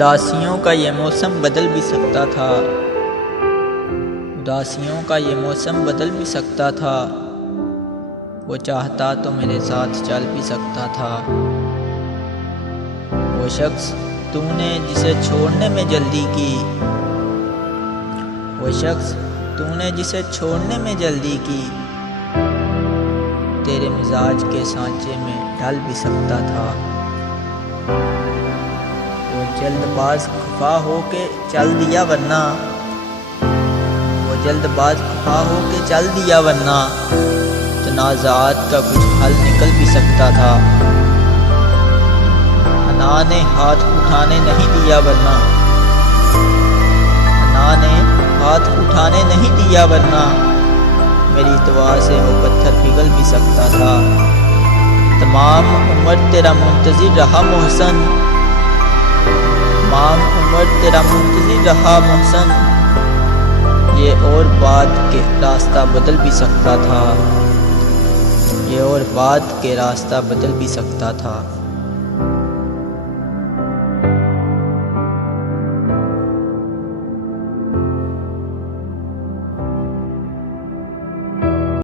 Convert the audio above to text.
उदासियों का ये मौसम बदल भी सकता था, उदासियों का ये मौसम बदल भी सकता था। वो चाहता तो मेरे साथ चल भी सकता था। वो शख्स तूने जिसे छोड़ने में जल्दी की, वो शख्स तूने जिसे छोड़ने में जल्दी की, तेरे मिजाज के सांचे में ढल भी सकता था। वो जल्दबाज खफा होके चल दिया वरना, वो जल्दबाज खफा होके चल दिया वरना, तनाज़ात का कुछ हल निकल भी सकता था। अना ने हाथ उठाने नहीं दिया वरना, अना ने हाथ उठाने नहीं दिया वरना, मेरी दुआ से वो पत्थर पिघल भी सकता था। तमाम उम्र तेरा मुंतज़िर रहा मोहसन, तमाम उम्र तेरा मुंतज़िर रहा मोहसन, ये और बात के रास्ता बदल भी सकता था, ये और बात के रास्ता बदल भी सकता था।